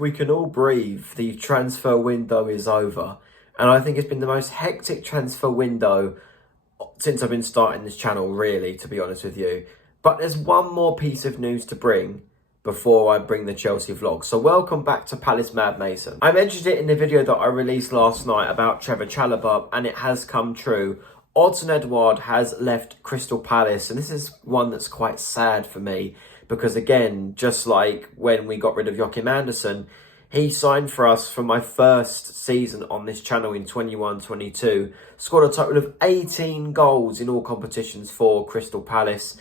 we can all breathe. The transfer window is over. And I think it's been the most hectic transfer window since I've been starting this channel, really, to be honest with you. But there's one more piece of news to bring before I bring the Chelsea vlog. So welcome back to Palace Mad Mason. I mentioned it in the video that I released last night about Trevor Chalobah, and it has come true. Odsonne Edouard has left Crystal Palace, and this is one that's quite sad for me because, again, just like when we got rid of Joachim Andersen, he signed for us for my first season on this channel in 21-22, scored a total of 18 goals in all competitions for Crystal Palace.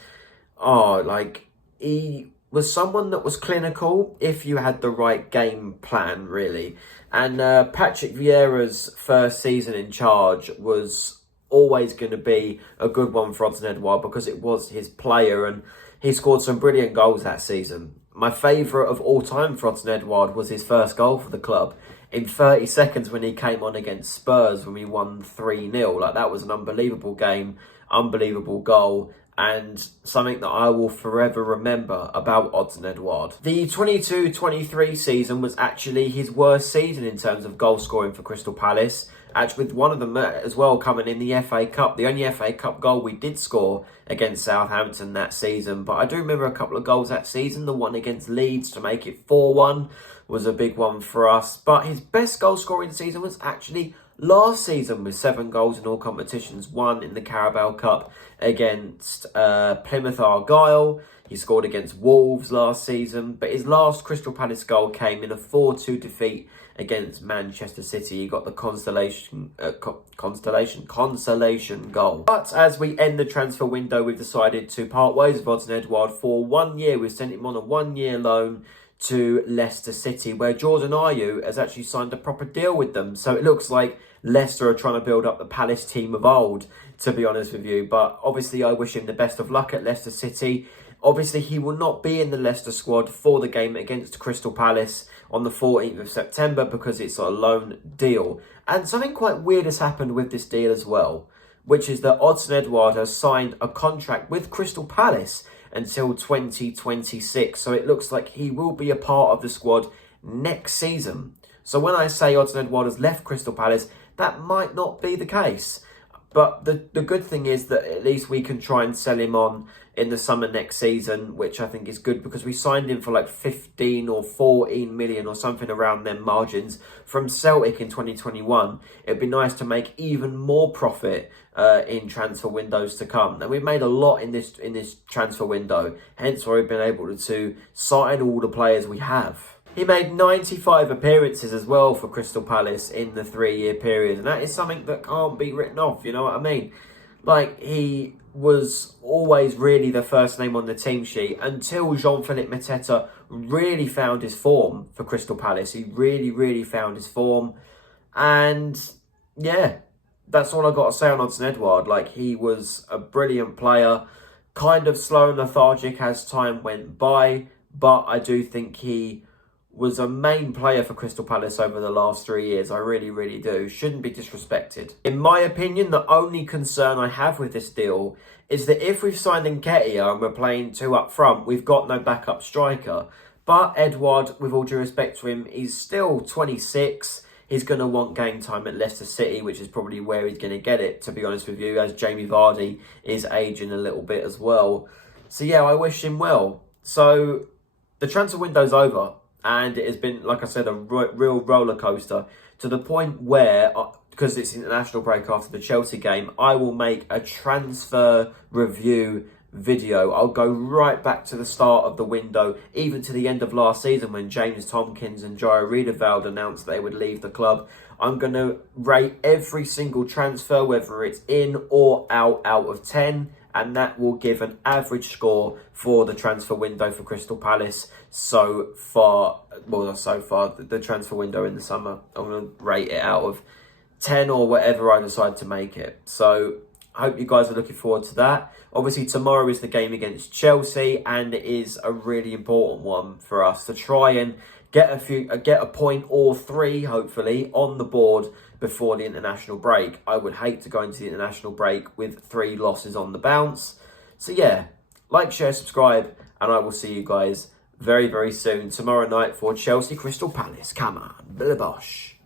He was someone that was clinical if you had the right game plan, really. And Patrick Vieira's first season in charge was always going to be a good one for Odsonne Edouard because it was his player, and he scored some brilliant goals that season. My favourite of all time for Odsonne Edouard was his first goal for the club in 30 seconds when he came on against Spurs when we won 3-0. That was an unbelievable game, unbelievable goal, and something that I will forever remember about Odsonne Edouard. The 22-23 season was actually his worst season in terms of goal scoring for Crystal Palace, actually with one of them as well coming in the FA Cup. The only FA Cup goal we did score against Southampton that season, but I do remember a couple of goals that season. The one against Leeds to make it 4-1 was a big one for us, but his best goal scoring season was actually last season with 7 goals in all competitions, 1 in the Carabao Cup against Plymouth Argyle. He scored against Wolves last season, but his last Crystal Palace goal came in a 4-2 defeat against Manchester City. He got the consolation goal. But as we end the transfer window, we've decided to part ways with Odsonne Edouard for 1 year. We've sent him on a 1-year loan to Leicester City, where Jordan Ayew has actually signed a proper deal with them. So it looks like Leicester are trying to build up the Palace team of old, to be honest with you. But obviously I wish him the best of luck at Leicester City. Obviously he will not be in the Leicester squad for the game against Crystal Palace on the 14th of September because it's a loan deal. And something quite weird has happened with this deal as well, which is that Odsonne Edouard has signed a contract with Crystal Palace until 2026. So it looks like he will be a part of the squad next season. So when I say Odsonne Edouard has left Crystal Palace, that might not be the case. But the good thing is that at least we can try and sell him on in the summer next season, which I think is good because we signed him for like 15 or 14 million or something around them margins from Celtic in 2021. It'd be nice to make even more profit in transfer windows to come. And we've made a lot in this transfer window, hence why we've been able to sign all the players we have. He made 95 appearances as well for Crystal Palace in the 3-year period. And that is something that can't be written off, you know what I mean? Like, he was always really the first name on the team sheet until Jean-Philippe Mateta really found his form for Crystal Palace. He really found his form. And, yeah, that's all I've got to say on Odsonne Edouard. Like, he was a brilliant player, kind of slow and lethargic as time went by. But I do think he was a main player for Crystal Palace over the last 3 years. I really do. Shouldn't be disrespected. In my opinion, the only concern I have with this deal is that if we've signed Nketiah and we're playing 2 up front, we've got no backup striker. But Edouard, with all due respect to him, he's still 26. He's going to want game time at Leicester City, which is probably where he's going to get it, to be honest with you, as Jamie Vardy is aging a little bit as well. So yeah, I wish him well. So the transfer window's over. And it has been, like I said, a real roller coaster to the point where, because it's international break after the Chelsea game, I will make a transfer review video. I'll go right back to the start of the window, even to the end of last season when James Tomkins and Jair Riedewald announced they would leave the club. I'm going to rate every single transfer, whether it's in or out of 10. And that will give an average score for the transfer window for Crystal Palace so far. Well, not so far, the transfer window in the summer. I'm going to rate it out of 10 or whatever I decide to make it. So I hope you guys are looking forward to that. Obviously, tomorrow is the game against Chelsea, and it is a really important one for us to try and get a point or 3, hopefully, on the board before the international break. I would hate to go into the international break with 3 losses on the bounce. So yeah, like, share, subscribe, and I will see you guys very, very soon. Tomorrow night for Chelsea Crystal Palace. Come on, Billy Bosh.